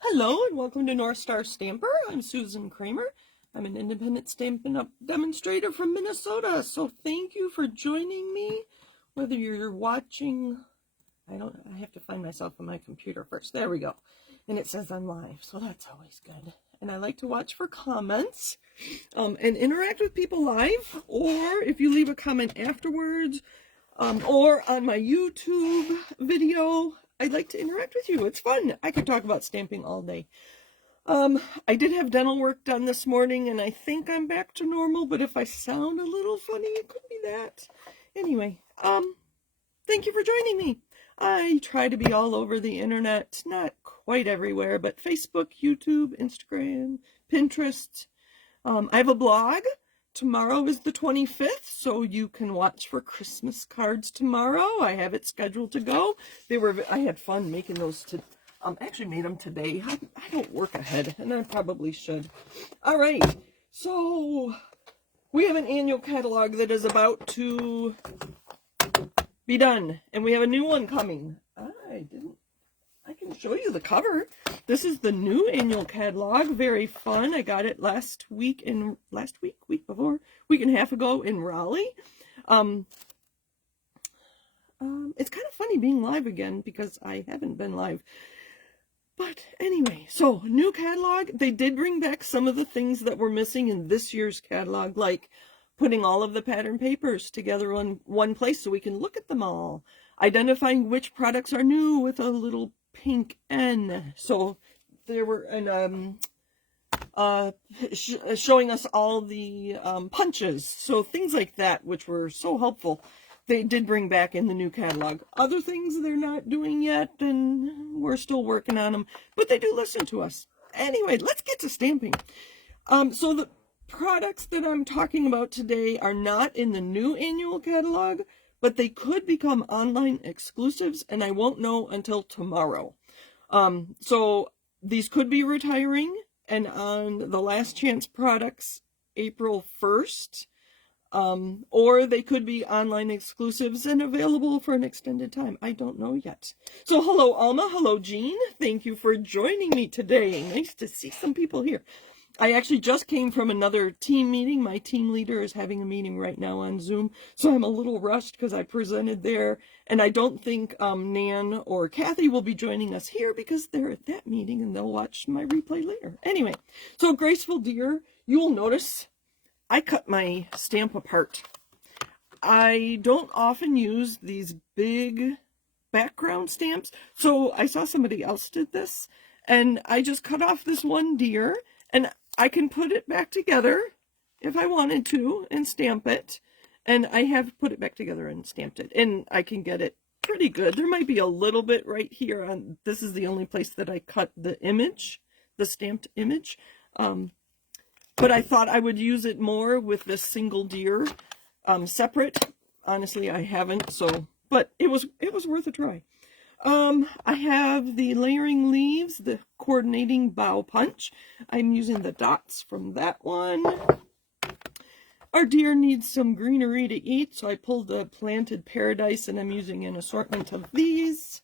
Hello and welcome to North Star Stamper. I'm Susan Kramer. I'm an independent Stampin' Up! Demonstrator from Minnesota. So thank you for joining me. Whether you're watching, I have to find myself on my computer first. There we go. And it says I'm live, so that's always good. And I like to watch for comments and interact with people live, or if you leave a comment afterwards, or on my YouTube video. I'd like to interact with you. It's fun. I could talk about stamping all day. I did have dental work done this morning, and I think I'm back to normal, but if I sound a little funny, it could be that. Anyway, thank you for joining me. I try to be all over the internet, not quite everywhere, but Facebook, YouTube, Instagram, Pinterest. I have a blog. Tomorrow is the 25th, so you can watch for Christmas cards tomorrow. I have it scheduled to go. I had fun making those. Actually made them today. I don't work ahead, and I probably should. All right, so we have an annual catalog that is about to be done, and we have a new one coming. I can show you the cover. This is the new annual catalog. Very fun. I got it week and a half ago in Raleigh. It's kind of funny being live again because I haven't been live. But anyway, so new catalog. They did bring back some of the things that were missing in this year's catalog, like putting all of the pattern papers together in one place so we can look at them all. Identifying which products are new with a little pink N. So there were showing us all the punches. So things like that, which were so helpful, they did bring back in the new catalog. Other things they're not doing yet, and we're still working on them, but they do listen to us. Anyway, let's get to stamping. So the products that I'm talking about today are not in the new annual catalog, but they could become online exclusives, and I won't know until tomorrow. So these could be retiring, and on the last chance products, April 1st, or they could be online exclusives and available for an extended time. I don't know yet. So hello, Alma. Hello, Jean. Thank you for joining me today. Nice to see some people here. I actually just came from another team meeting. My team leader is having a meeting right now on Zoom, so I'm a little rushed because I presented there, and I don't think Nan or Kathy will be joining us here because they're at that meeting and they'll watch my replay later. Anyway, so Graceful Deer, you will notice I cut my stamp apart. I don't often use these big background stamps, so I saw somebody else did this, and I just cut off this one deer, and I can put it back together if I wanted to and stamp it. And I have put it back together and stamped it. And I can get it pretty good. There might be a little bit right here on, this is the only place that I cut the image, the stamped image. But I thought I would use it more with this single deer separate. Honestly, I haven't, but it was worth a try. I have the layering leaves, the coordinating bow punch. I'm using the dots from that one. Our deer needs some greenery to eat, so I pulled the planted paradise, and I'm using an assortment of these.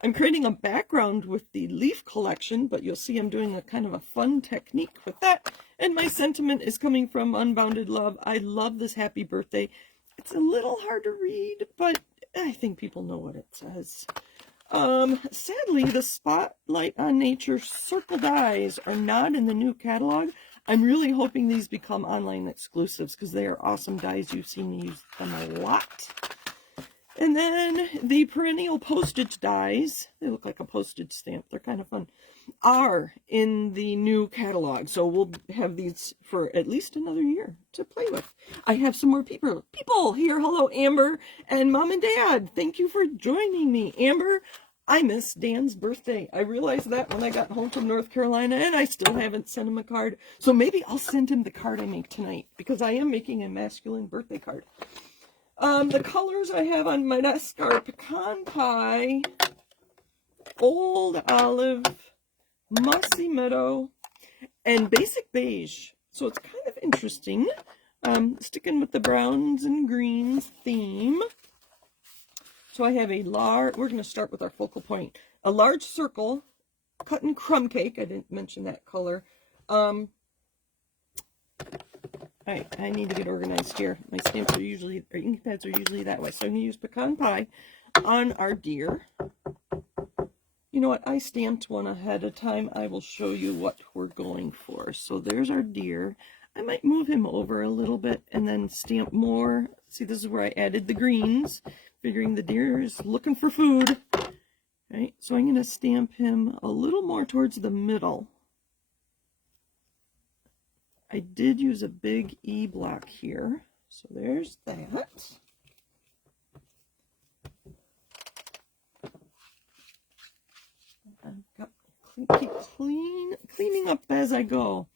I'm creating a background with the leaf collection, but you'll see I'm doing a kind of a fun technique with that. And my sentiment is coming from Unbounded Love. I love this happy birthday. It's a little hard to read, but I think people know what it says. Sadly, the Spotlight on Nature circle dies are not in the new catalog. I'm really hoping these become online exclusives because they are awesome dies. You've seen me use them a lot. And then the Perennial Postage dies, they look like a postage stamp, they're kind of fun, are in the new catalog. So we'll have these for at least another year to play with. I have some more people here. Hello, Amber and Mom and Dad. Thank you for joining me. Amber, I missed Dan's birthday. I realized that when I got home from North Carolina, and I still haven't sent him a card. So maybe I'll send him the card I make tonight because I am making a masculine birthday card. The colors I have on my desk are Pecan Pie, Old Olive, Mossy Meadow, and Basic Beige. So it's kind of interesting. Sticking with the browns and greens theme. So I have a large, we're going to start with our focal point. A large circle Cut and Crumb Cake. I didn't mention that color. I need to get organized here. My stamps are usually, or ink pads are usually that way. So I'm going to use Pecan Pie on our deer. You know what? I stamped one ahead of time. I will show you what we're going for. So there's our deer. I might move him over a little bit and then stamp more. See, this is where I added the greens, figuring the deer is looking for food. Right? So I'm going to stamp him a little more towards the middle. I did use a big E block here. So there's that. I've got keep cleaning up as I go.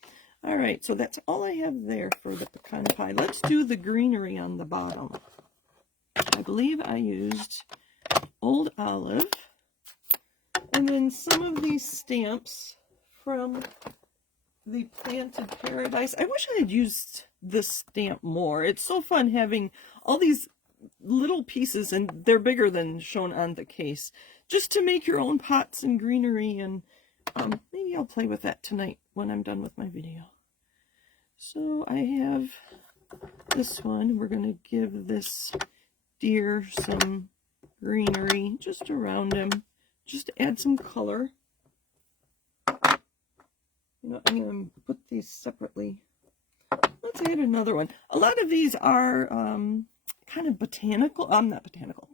All right, so that's all I have there for the pecan pie. Let's do the greenery on the bottom. I believe I used Old Olive, and then some of these stamps from the Planted Paradise. I wish I had used this stamp more. It's so fun having all these little pieces, and they're bigger than shown on the case, just to make your own pots and greenery. And maybe I'll play with that tonight when I'm done with my video. So I have this one. We're going to give this deer some greenery just around him, just to add some color. You know, I'm going to put these separately. Let's add another one. A lot of these are kind of botanical. Not botanical.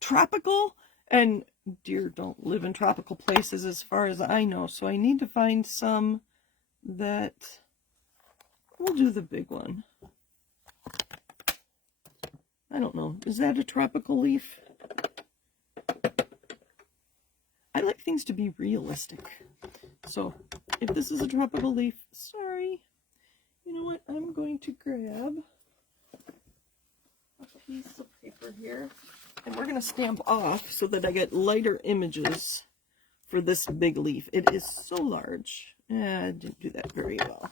Tropical. And deer don't live in tropical places as far as I know. So I need to find some that... We'll do the big one. I don't know. Is that a tropical leaf? I like things to be realistic. So if this is a tropical leaf, sorry. You know what? I'm going to grab a piece of paper here. And we're going to stamp off so that I get lighter images for this big leaf. It is so large. I didn't do that very well.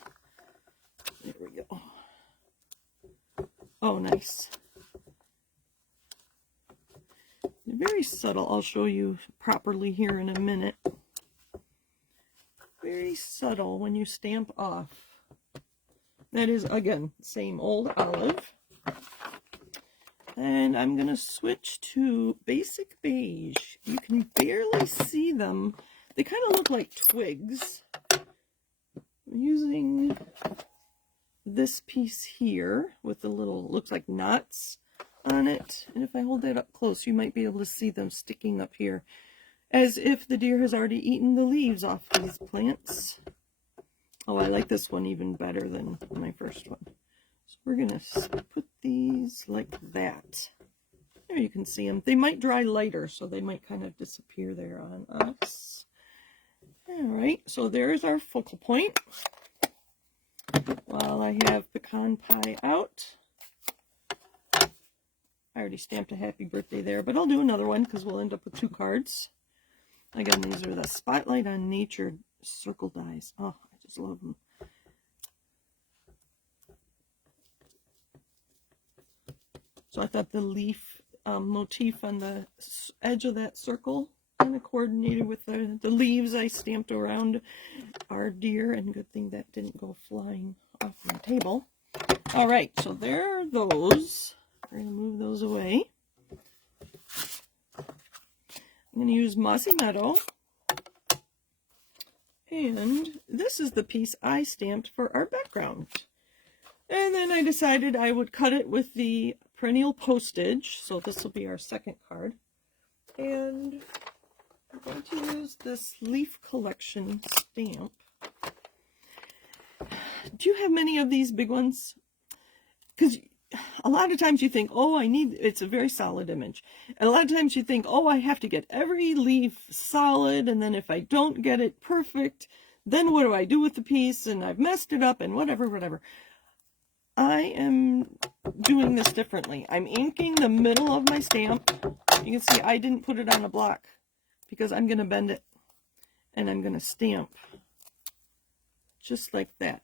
There we go. Oh, nice. Very subtle. I'll show you properly here in a minute. Very subtle when you stamp off. That is, again, same Old Olive. And I'm going to switch to Basic Beige. You can barely see them. They kind of look like twigs. I'm using this piece here with the little, looks like knots on it. And if I hold that up close, you might be able to see them sticking up here, as if the deer has already eaten the leaves off these plants. Oh, I like this one even better than my first one. So we're going to put these like that. There you can see them. They might dry lighter, so they might kind of disappear there on us. All right, so there's our focal point. While I have Pecan Pie out. I already stamped a happy birthday there, but I'll do another one because we'll end up with 2 cards. Again, these are the Spotlight on Nature circle dies. Oh, I just love them. So I thought the leaf motif on the edge of that circle kind of coordinated with the leaves I stamped around our deer, and good thing that didn't go flying off my table. All right, so there are those. We're going to move those away. I'm going to use Mossy Meadow. And this is the piece I stamped for our background. And then I decided I would cut it with the Perennial Postage. So this will be our second card. And I'm going to use this Leaf Collection stamp. Do you have many of these big ones? Because a lot of times you think, oh, it's a very solid image. And a lot of times you think, oh, I have to get every leaf solid, and then if I don't get it perfect, then what do I do with the piece? And I've messed it up and whatever. I am doing this differently. I'm inking the middle of my stamp. You can see I didn't put it on a block because I'm going to bend it and I'm going to stamp just like that.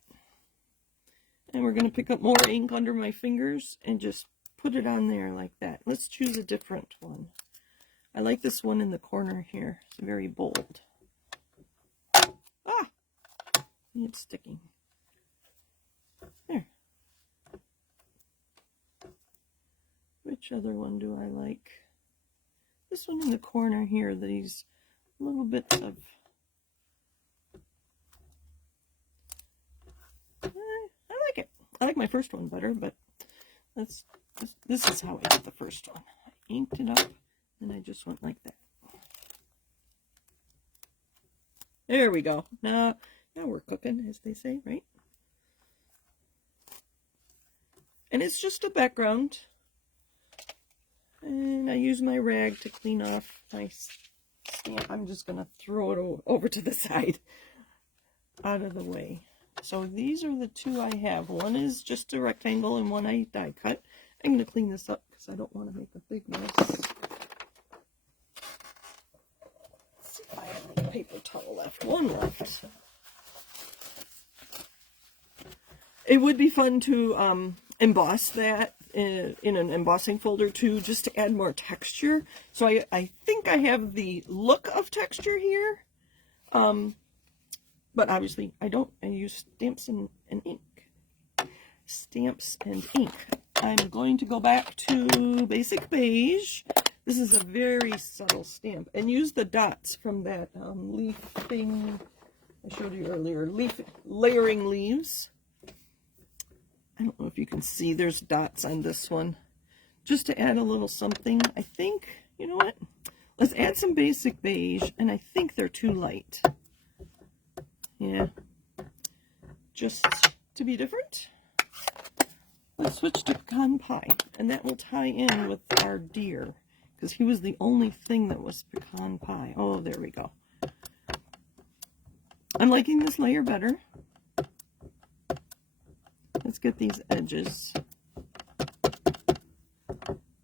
And we're going to pick up more ink under my fingers and just put it on there like that. Let's choose a different one. I like this one in the corner here. It's very bold. See, it's sticking. There. Which other one do I like? This one in the corner here, these little bits of... I like it. I like my first one better, but this is how I did the first one. I inked it up, and I just went like that. There we go. Now we're cooking, as they say, right? And it's just a background. And I use my rag to clean off my stamp. I'm just going to throw it over to the side, out of the way. So these are the two I have. One is just a rectangle and one I die cut. I'm going to clean this up because I don't want to make a big mess. Let's see if I have any paper towel left. One left. It would be fun to emboss that in an embossing folder too, just to add more texture. So I think I have the look of texture here, but obviously I don't. I use stamps and ink. Stamps and ink. I'm going to go back to Basic Beige. This is a very subtle stamp, and use the dots from that leaf thing I showed you earlier. Layering leaves. I don't know if you can see, there's dots on this one. Just to add a little something. I think, you know what? Let's add some Basic Beige, and I think they're too light. Yeah. Just to be different. Let's switch to Pecan Pie, and that will tie in with our deer, because he was the only thing that was Pecan Pie. Oh, there we go. I'm liking this layer better. Let's get these edges.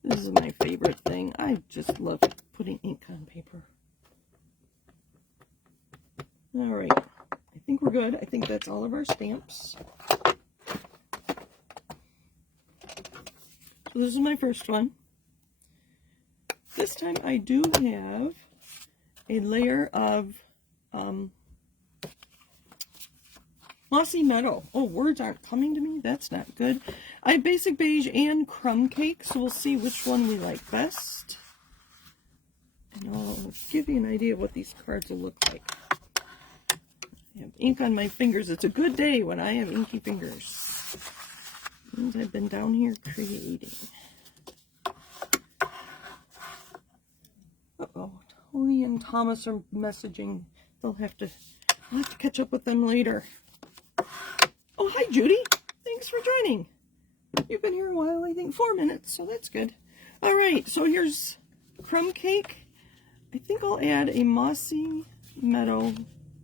This is my favorite thing. I just love putting ink on paper. All right. I think we're good. I think that's all of our stamps. So this is my first one. This time I do have a layer of Mossy Meadow. Oh, words aren't coming to me. That's not good. I have Basic Beige and Crumb Cake, so we'll see which one we like best. And I'll give you an idea of what these cards will look like. I have ink on my fingers. It's a good day when I have inky fingers. Means I've been down here creating. Uh-oh. Tony and Thomas are messaging. I'll have to catch up with them later. Oh, hi, Judy. Thanks for joining. You've been here a while, I think 4 minutes, so that's good. All right, so here's Crumb Cake. I think I'll add a Mossy Meadow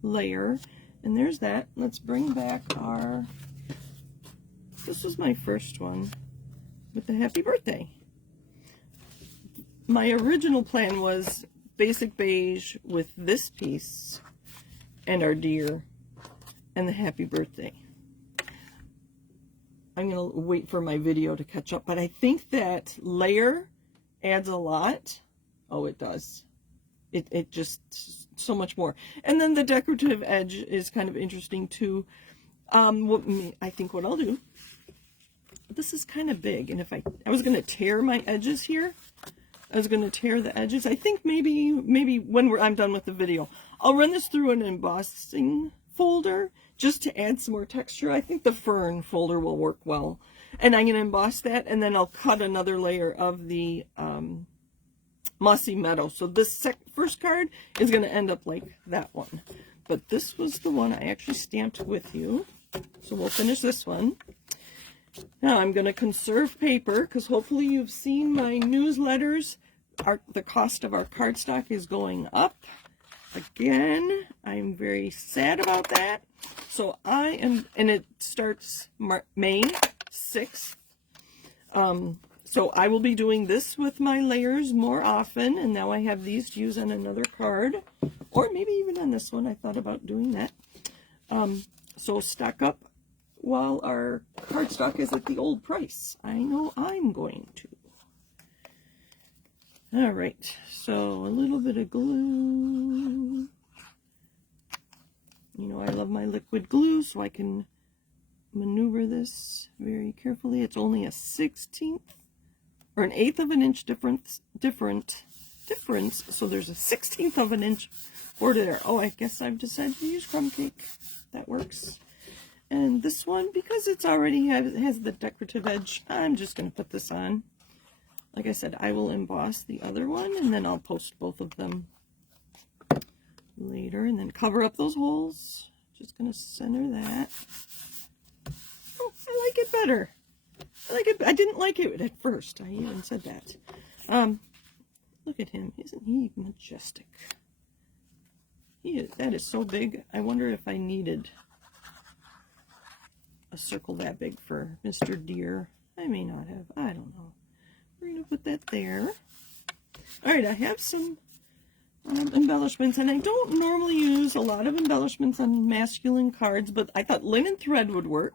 layer, and there's that. Let's bring back our... This was my first one with the happy birthday. My original plan was Basic Beige with this piece and our deer and the happy birthday. I'm going to wait for my video to catch up, but I think that layer adds a lot. Oh, it does. It just, so much more. And then the decorative edge is kind of interesting too. I think what I'll do, this is kind of big, and if I was going to tear my edges here, I was going to tear the edges. I think maybe when I'm done with the video, I'll run this through an embossing folder just to add some more texture. I think the fern folder will work well. And I'm going to emboss that, and then I'll cut another layer of the Mossy Meadow. So this first card is going to end up like that one. But this was the one I actually stamped with you. So we'll finish this one. Now I'm going to conserve paper, because hopefully you've seen my newsletters. The cost of our cardstock is going up. Again, I'm very sad about that. So I am, and it starts May 6th. So I will be doing this with my layers more often, and now I have these to use on another card, or maybe even on this one. I thought about doing that. So stock up while our cardstock is at the old price. I know I'm going to. All right, so a little bit of glue. You know know I love my liquid glue, so I can maneuver this very carefully. It's only a 1/16 or an 1/8 of an inch difference, so there's a 1/16 of an inch border there. Oh, I guess I've decided to use crumb cake. That works. And this one, because it's already has the decorative edge, I'm just going to put this on. Like I said, I will emboss the other one, and then I'll post both of them later, and then cover up those holes. Just going to center that. Oh, I like it better. I like it. I didn't like it at first. I even said that. Look at him. Isn't he majestic? That is so big. I wonder if I needed a circle that big for Mr. Deer. I may not have. I don't know. We're going to put that there. Alright, I have some embellishments, and I don't normally use a lot of embellishments on masculine cards, but I thought linen thread would work.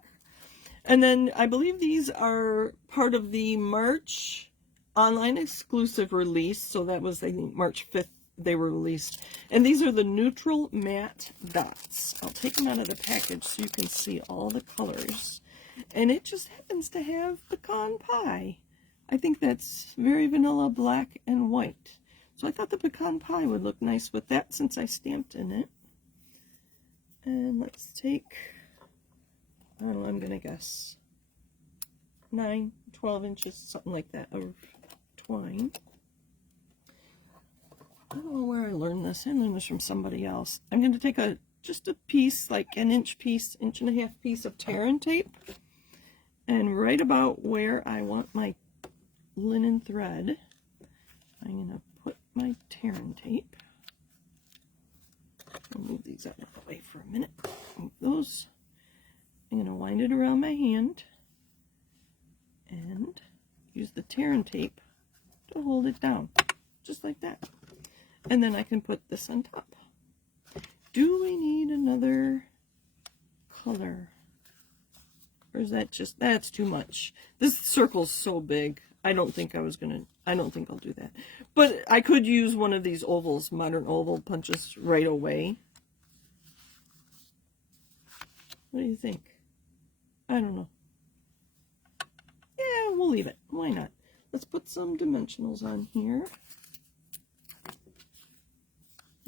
And then I believe these are part of the March online exclusive release, so that was, I think, March 5th they were released. And these are the neutral matte dots. I'll take them out of the package so you can see all the colors. And it just happens to have Pecan Pie. I think that's very vanilla, black, and white. So I thought the Pecan Pie would look nice with that since I stamped in it. And let's take, I don't know, I'm going to guess 9, 12 inches, something like that, of twine. I don't know where I learned this. I learned this from somebody else. I'm going to take just a piece, like an inch piece, 1.5 inch piece of tear tape, and right about where I want my linen thread, I'm going to put my tear tape. I'll move these out of the way for a minute. Move those. I'm going to wind it around my hand and use the tear tape to hold it down, just like that. And then I can put this on top. Do we need another color? Or is that just, that's too much. This circle's so big. I don't think I'll do that. But I could use one of these ovals, modern oval punches, right away. What do you think? I don't know. Yeah, we'll leave it. Why not? Let's put some dimensionals on here.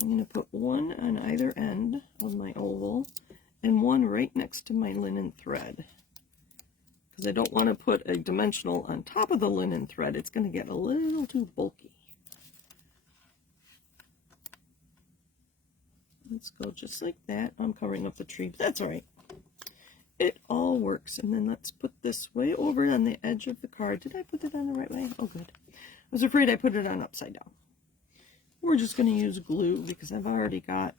I'm going to put one on either end of my oval and one right next to my linen thread. Because I don't want to put a dimensional on top of the linen thread. It's going to get a little too bulky. Let's go just like that. I'm covering up the tree, but that's all right. It all works. And then let's put this way over on the edge of the card. Did I put it on the right way? Oh, good. I was afraid I put it on upside down. We're just going to use glue because I've already got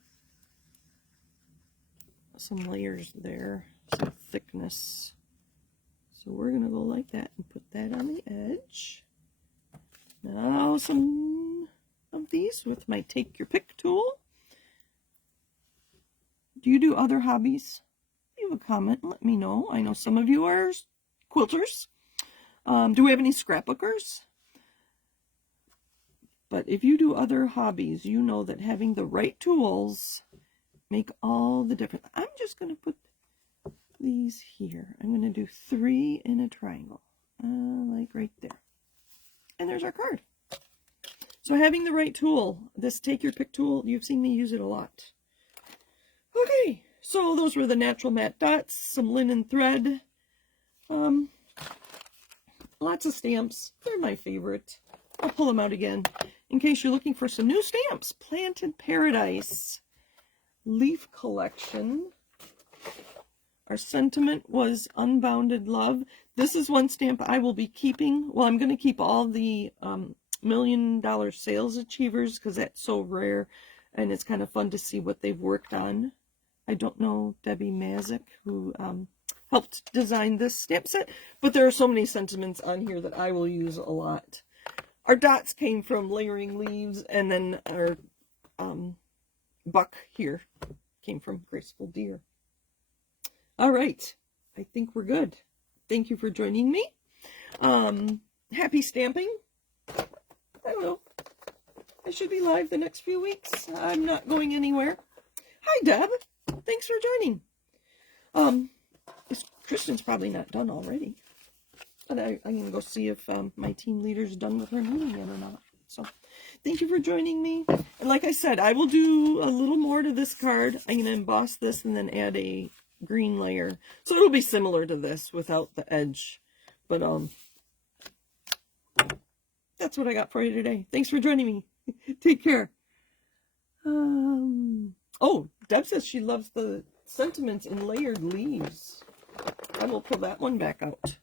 some layers there, some thickness. So we're going to go like that and put that on the edge. Now some of these with my Take Your Pick tool. Do you do other hobbies? Leave a comment and let me know. I know some of you are quilters. Do we have any scrapbookers? But if you do other hobbies, you know that having the right tools make all the difference. I'm just going to put these here. I'm going to do 3 in a triangle, like right there. And there's our card. So having the right tool, this Take Your Pick tool, you've seen me use it a lot. Okay, so those were the natural matte dots, some linen thread, lots of stamps. They're my favorite. I'll pull them out again. In case you're looking for some new stamps, Planted Paradise Leaf Collection. Our sentiment was Unbounded Love. This is one stamp I will be keeping. Well, I'm going to keep all the $1 million sales achievers because that's so rare and it's kind of fun to see what they've worked on. I don't know Debbie Mazik, who helped design this stamp set, but there are so many sentiments on here that I will use a lot. Our dots came from Layering Leaves, and then our buck here came from Graceful Deer. All right, I think we're good. Thank you for joining me. Happy stamping. I don't know. I should be live the next few weeks. I'm not going anywhere. Hi, Deb. Thanks for joining. Kristen's probably not done already. But I'm going to go see if my team leader's done with her knitting yet or not. So, thank you for joining me. And like I said, I will do a little more to this card. I'm going to emboss this and then add a green layer. So it'll be similar to this without the edge. But that's what I got for you today. Thanks for joining me. Take care. Oh, Deb says she loves the sentiments in layered leaves. I will pull that one back out.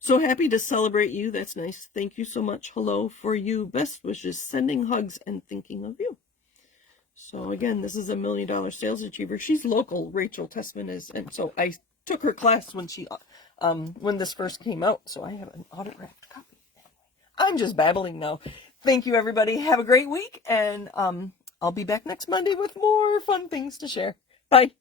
So happy to celebrate you. That's nice. Thank you so much. Hello for you. Best wishes. Sending hugs and thinking of you. So again, this is a $1 Million Sales Achiever. She's local. Rachel Tessman is, and so I took her class when she when this first came out. So I have an autographed copy. Anyway, I'm just babbling now. Thank you, everybody. Have a great week, and I'll be back next Monday with more fun things to share. Bye.